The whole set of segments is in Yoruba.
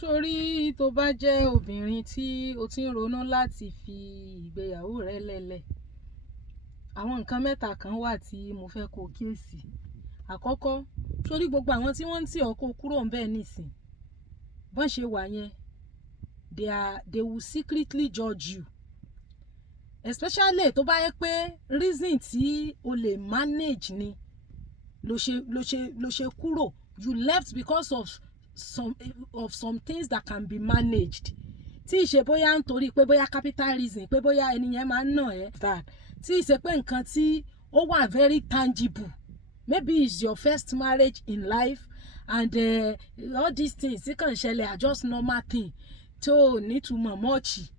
Sórí tó bá jẹ́ obìnrin tí o ti ń ronú láti fi ìgbéyàwó rẹ lẹ́lẹ̀, àwọn nǹkan mẹ́ta kan wà tí mo fẹ́ kó kíyèsí. Àkọ́kọ́, sórí gbogbo àwọn tí wọ́n ń tì ọ́ kó kúrò ńbẹ̀ nísìn, bọ́n ṣe wà yẹn, they will secretly judge you. Especially tó bá yẹ pé reason tí o lè manage ni ló ṣe kúrò. You left because of some things that can be managed. Tí ìṣe bóyá nítorí pé bóyá capital reason, pé bóyá ẹni yẹn máa ń nà ẹ́ that. Tí ìṣe pé nǹkan tí ó wà very tangible. Maybe it's your first marriage in life and all these things tí kàn ṣẹlẹ̀ are just normal thing tó ní túmọ̀ much.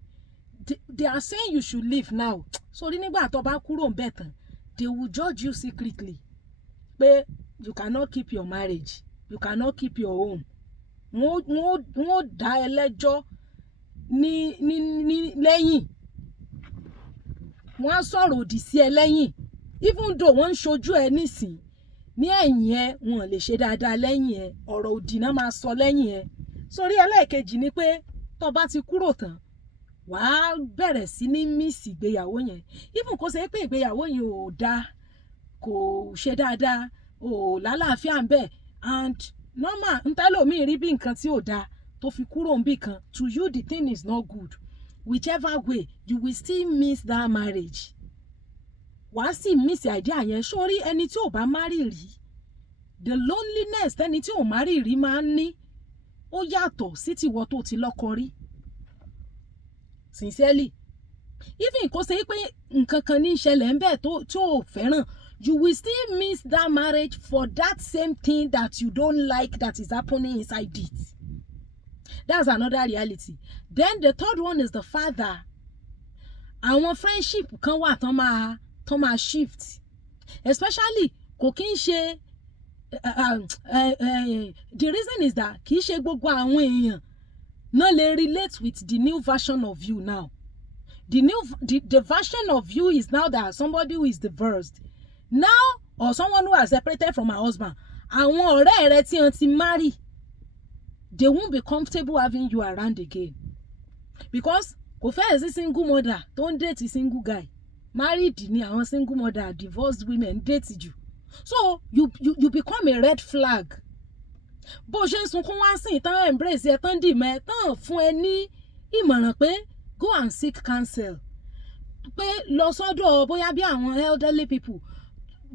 They are saying you should leave now. So nígbà tó bá kúrò ńbẹ̀ tán, they will judge you secretly. Pé you cannot keep your marriage, you cannot keep your home. Wọ́n dá ẹ lẹ́jọ́ ní lẹ́yìn. Wọ́n á sọ̀rọ̀ òdì sí ẹ lẹ́yìn. Even though wọ́n ń ṣojú ẹ nísìn, ní ẹ̀yìn ẹ wọn lè ṣe dáadáa lẹ́yìn ẹ, ọ̀rọ̀ òdì náà máa sọ lẹ́yìn ẹ. Sórí ẹlẹ́ẹ̀kejì ni pé tó bá ti kúrò tán, wàá bẹ̀rẹ̀ sí ní miss ìgbéyàwó yẹn. Even kó ṣe pé ìgbéyàwó yẹn ò dáa, kò ṣe dáadáa, ò lálàáfíà ń bẹ̀, and normal ntẹ́lòmíì rí bí nǹkan tí ò dáa tó fi kúrò níbì kan. To you the thing is not good. Whichever way, you will still miss that marriage. Wàá sì miss idea yẹn. Sórí ẹni tí ò bá marry rí, the loneliness ẹni tí ò marry rí máa ń ní ó yàtọ̀ sí tiwọ tó ti lọ́kọ rí. Sincerely. Even kó ṣe pé nǹkan kan ní ṣẹlẹ̀ ń bẹ̀ tó ò fẹ́ràn, you will still miss that marriage for that same thing that you don't like that is happening inside it. That's another reality. Then the third one is the father. Àwọn friendship kan wà tán máa shift. Especially kò kí ń ṣe the reason is that kì í ṣe gbogbo àwọn èèyàn náà lè relate with the new version of you now. The version of you is now that somebody who is divorced now, or someone who has separated from her husband. Àwọn ọ̀rẹ́ rẹ tí wọ́n ti marry, they won't be comfortable having you around again. Because kò fẹ́ sí single mother tó ń date single guy. Married ni àwọn single mother, divorced women date jù. So you become a red flag. Bó ṣe ń sunkún wá sí ìtàn embrace ẹ tán dì mẹ́ tán fún ẹ ní ìmọ̀ràn pé go and seek counsel. Pé lọ sọ́dọ̀ bóyá bí àwọn elderly people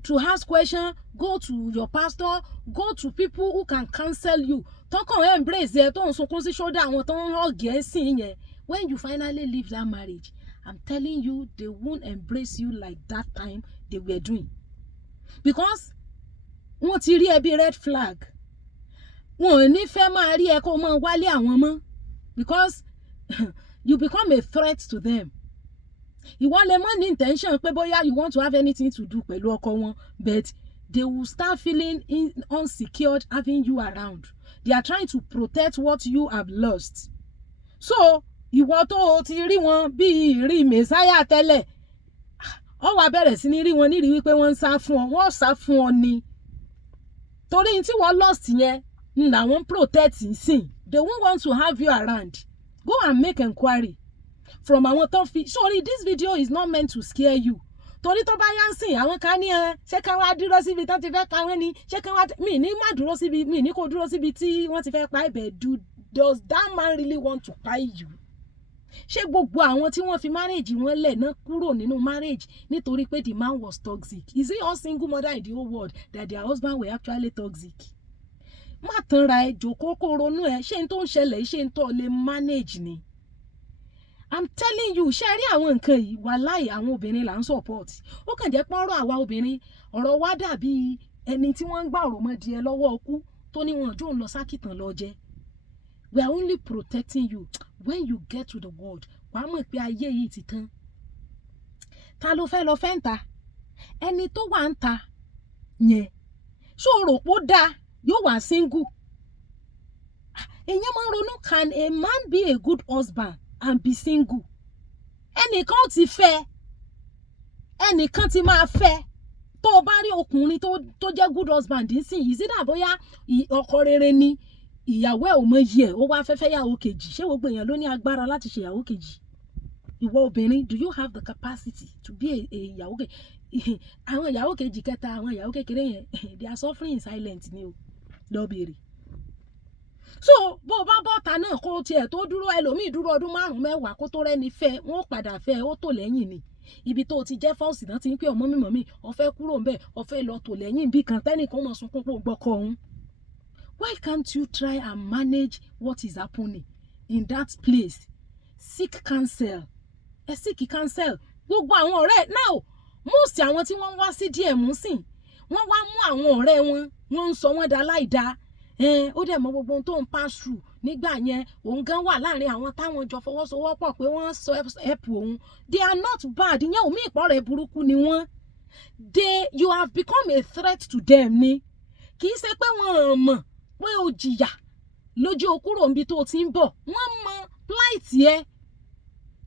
to ask question, go to your pastor, go to people who can counsel you. Tọ́kàn embrace ẹ tó ń sunkún sí shoulder àwọn tó ń hug ẹ sí yẹn. When you finally leave that marriage, I'm telling you, they won't embrace you like that time they were doing. Because wọ́n ti rí ẹ bí red flag. Wọ́n ò ní fẹ́ máa rí ẹ kó máa wálé àwọn mọ́. Because you become a threat to them. Ìwọ lè mọ̀ ní intention pé bóyá you want to have anything to do pẹ̀lú ọkọ wọn, but they will start feeling unsecured having you around. They are trying to protect what you have lost. So ìwọ tó ti rí wọn bí ìrí messiah tẹ́lẹ̀, ó wá bẹ̀rẹ̀ sí ní rí wọn nírí wípé wọ́n ń sá fún ọ, wọ́n sá fún ọ ni. Torí tí wọ́n lost yẹn làwọn protect nsìn. They won't want to have you around. Go and make enquiry from àwọn tó fi. Sorry, this video is not meant to scare you. Torí tó bá yá ń sìn àwọn kan ní ṣé ká wá dúró síbi tán ti fẹ́ pa wọ́n ni, ṣé ká wá mi ní má dúró síbi, mi ní kó dúró síbi tí wọ́n ti fẹ́ pa ibẹ̀. Does that man really want to buy you? Ṣé gbogbo àwọn tí wọ́n fi marriage wọn lẹ̀ náà kúrò nínú marriage nítorí pé the man was toxic? Is it all single mother in the whole world that their husband were actually toxic? Má tanra ẹ, jókòó kó ronú ẹ, ṣé n tó ń ṣẹlẹ̀ ṣé n tó lè manage ni? I'm telling you, ṣé rí àwọn nǹkan yìí wàláhì àwọn obìnrin là ń support. Ó kàn jẹ́ pé ọ̀rọ̀ àwa obìnrin, ọ̀rọ̀ wa dàbí ẹni tí wọ́n ń gbà ọ̀rọ̀ mọ́ di ẹ lọ́wọ́ ọkú tó ní wọn jó ń lọ sákìtàn lọ jẹ. We are only protecting you. When you get to the world, wàá mọ̀ pé ayé yìí ti tán. Ta ló fẹ́ lọ fẹ́ ń ta? Ẹni tó wà ń ta yẹn. Ṣó o rò pé ó dáa yóò wà single? Èèyàn máa ń ronú, can a man be a good husband and be single? Ẹnìkan ti fẹ́, ẹnìkan ti máa fẹ́. Tó o bá rí ọkùnrin tó jẹ́ good husband nísìnyí, sí dà bóyá ọkọ rere ni ìyàwó ẹ̀ ò mọ yẹ ó wá fẹ́fẹ́ yàwó kejì ṣé gbogbo èèyàn ló ní agbára láti ṣe ìyàwó kejì ìwọ obìnrin do you have the capacity to be a ìyàwó kejì àwọn ìyàwó kejì kẹta àwọn ìyàwó kékeré yẹn they are suffering in silence ni o lọ bèrè so bó o bá bọ́ta náà kó tiẹ̀ tó dúró ẹlòmíì dúró ọdún 5 mẹ́wàá kó tó rẹ́ni fẹ́ wọ́n padà fẹ́ ó tò lẹ́yìn ni ibi tó ti jẹ́ fọ́ọ̀sì náà ti ń pè ọmọ mi ọ̀fẹ́ kúrò ńbẹ̀ ọ̀fẹ́ lọ tò lẹ́yìn bí kan tẹ́nìkan mọ̀ sunkún pò gbọ́kọ̀ ọ̀hún. Why can't you try and manage what is happening in that place? Seek counsel. Seek counsel. Gbogbo àwọn ọ̀rẹ́ now most àwọn tí wọ́n wá sí DM sìn wọ́n wá mú àwọn ọ̀rẹ́ wọn wọ́n ń sọ wọ́n dá láìda ó dẹ̀ mọ gbogbo ohun tó ń pass through nígbà yẹn òun gan wà láàrin àwọn táwọn jọ fọwọ́sowọ́pọ̀ pé wọ́n sọ ẹ̀pù òun they are not bad ìyẹn omi ìpọ́nrẹ́ burúkú ni wọ́n you have become a threat to them ni kì í ṣe pé wọ́n mọ̀ pé o jìyà lójú okúrò níbi tó ti ń bọ̀ wọ́n mọ plight yẹ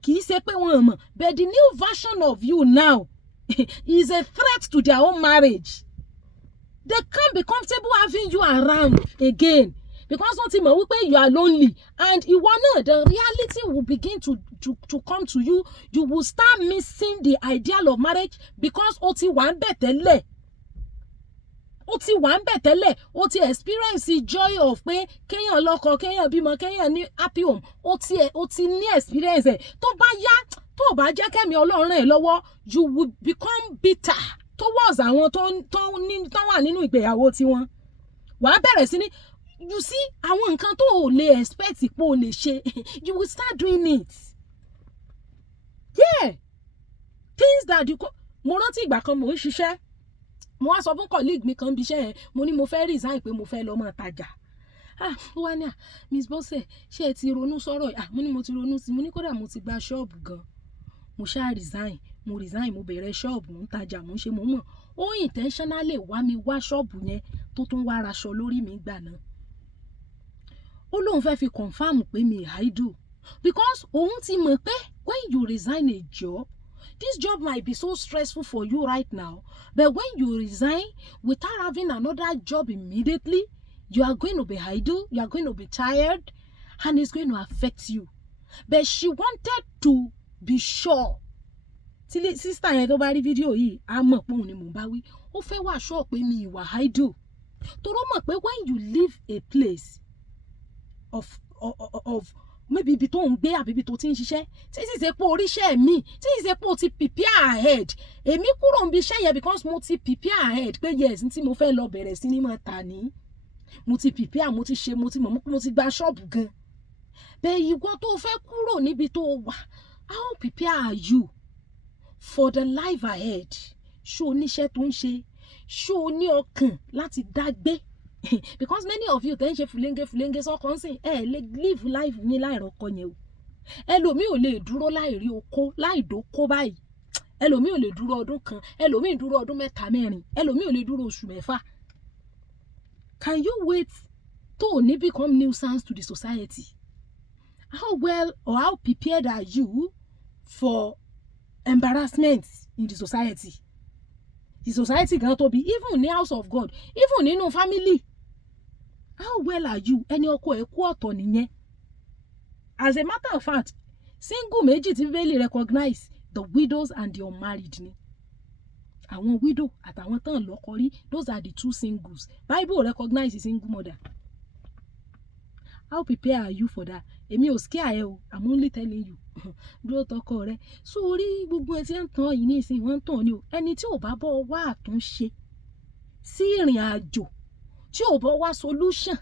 kì í ṣe pé wọ́n mọ̀ but the new version of you now is a threat to their own marriage. They can't be comfortable having you around again because wọ́n ti mọ̀ wípé you are lonely and ìwọ náà the reality will begin to come to you. You will start missing the ideal of marriage because ó ti wà ń bẹ̀ tẹ́lẹ̀ ó ti experience the joy of pé kéèyàn lọ́kọ kéèyàn bímọ kéèyàn ní happy home ó ti ní experience ẹ̀ tó bá yá tó bá jẹ́ kẹ́mi Ọlọ́run ẹ̀ lọ́wọ́ you will become bitter towards àwọn tó wà nínú ìgbéyàwó tiwọn wàá bẹ̀rẹ̀ sí ní you see àwọn nǹkan tó o lè expect pé o lè ṣe you will start doing it yeah things that mo rántí ìgbà kan mo ń ṣiṣẹ́ mo wá sọ fún colleague mi kan bí iṣẹ́ yẹn mo ní mo fẹ́ resign pé mo fẹ́ lọ máa tajà ó wá ní Miss Bose ṣé ẹ ti ronú sọ̀rọ̀ mo ní mo ti ronú sí mo ní kódà mo ti gba ṣọ́ọ̀bù gan mo ṣáà resign mo bẹ̀rẹ̀ ṣọ́ọ̀bù ń tajà mo ń ṣe mo mọ̀ ó intentionally wá mi wá ṣọ́ọ̀bù yẹn tó tún wá raṣọ lórí mi gbà náà ó lóun fẹ́ fi confam pé mi idle because òun ti mọ̀ pé when you resign a job this job might be so stressful for you right now but when you resign without having another job immediately you are going to be idle you are going to be tired and it's going to affect you but she wanted to be sure tí sísítà yẹn tó bá rí fídíò yìí á mọ̀ pé òun ni mò ń bá wí ó fẹ́ wà sure pé mi ìwà idle toró mọ̀ pé when you leave a place of maybe ibi tó ń gbé àbí ibi tó ti ń ṣiṣẹ́ tí sì ṣe pé oríṣẹ́ mi tí sì ṣe pé o ti prepare ahead èmi kúrò níbi iṣẹ́ yẹn because mo ti prepare ahead pé yes tí mo fẹ́ lọ bẹ̀rẹ̀ sí ní máa tà ní mo ti prepare mo ti ṣe mo ti mọ̀ mo ti gba ṣọ́ọ̀bù gan bẹ́ẹ̀ ìwọ tó fẹ́ kúrò níbi tó wà how prepare are you for the life ahead ṣó oníṣẹ́ tó ń ṣe ṣó o ní ọkàn láti dágbé because many of you tẹ́ ń ṣe fúlẹ́ńgẹ́ sọ́kàn sìn lè live life yín láìrọ́kọ yẹn o ẹlòmíì ò lè dúró láìrí oko láìdókó báyìí ẹlòmíì ò lè dúró ọdún kan ẹlòmíì dúró ọdún 3 4 ẹlòmíì ò lè dúró oṣù 6. Can you wait tó o ní become nuisance to the society? How well or how prepared are you for embarrassment in the society? The society gan tóbi even ní house of God even nínú family. How well are you? Ẹni ọkọ ẹ̀ kú ọ̀tọ̀ nìyẹn. As a matter of fact single méjì tí Bíbélì recognize the widows and the unmarried ni. Àwọn widow àtàwọn tán lọ́kọ rí those are the 2 singles. Bible recognize the single mother. How prepared are you for that? Èmi ò scare ẹ o I'm only telling you. Dúró tọkọ rẹ sórí gbogbo ẹ tí ń tàn yìí ní ìsìn wọ́n ń tàn ni o ẹni tí ò bá bọ́ wá àtúnṣe sí ìrìn àjò tí ò bọ́ wá solution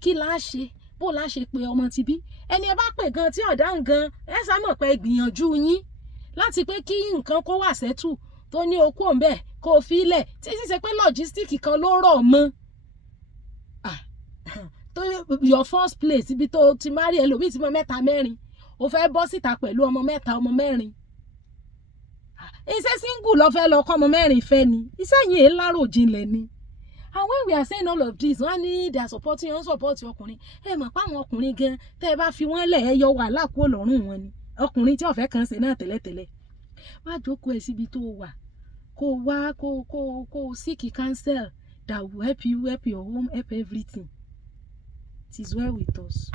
kí la ṣe bó la ṣe pé ọmọ ti bí ẹni ẹ bá pè gan tí ọ̀dá gan ẹ sá mọ̀ pé gbìyànjú yín láti pé kí nǹkan kó wà sẹ́tù tó ní okú òǹbẹ̀ kó o fi lẹ̀ tí sì ṣe pé logistic kan ló rọ̀ mọ́ your first place ibi tó ti marry ẹlòmíì tí mo 3 4 o fẹ́ bọ́ síta pẹ̀lú ọmọ 3 ọmọ 4 iṣẹ́ single lọ fẹ́ lọ kọ́ ọmọ 4 fẹ́ ni iṣẹ́ yìí lárò jinlẹ̀ ni and when we are saying all of this wọ́n ní they are supporting ọkùnrin ẹ mọ̀ pé àwọn ọkùnrin gan tẹ́ ẹ bá fi wọ́n lẹ̀ ẹ yọ wàhálà kúrò lọ́rùn wọn ni ọkùnrin tí ọ̀fẹ́ kan ṣe náà tẹ́lẹ̀tẹ́lẹ̀ wá jókòó ẹ síbi tó wà kó wá kó seek counsel that will help you help your home help everything It is well with us.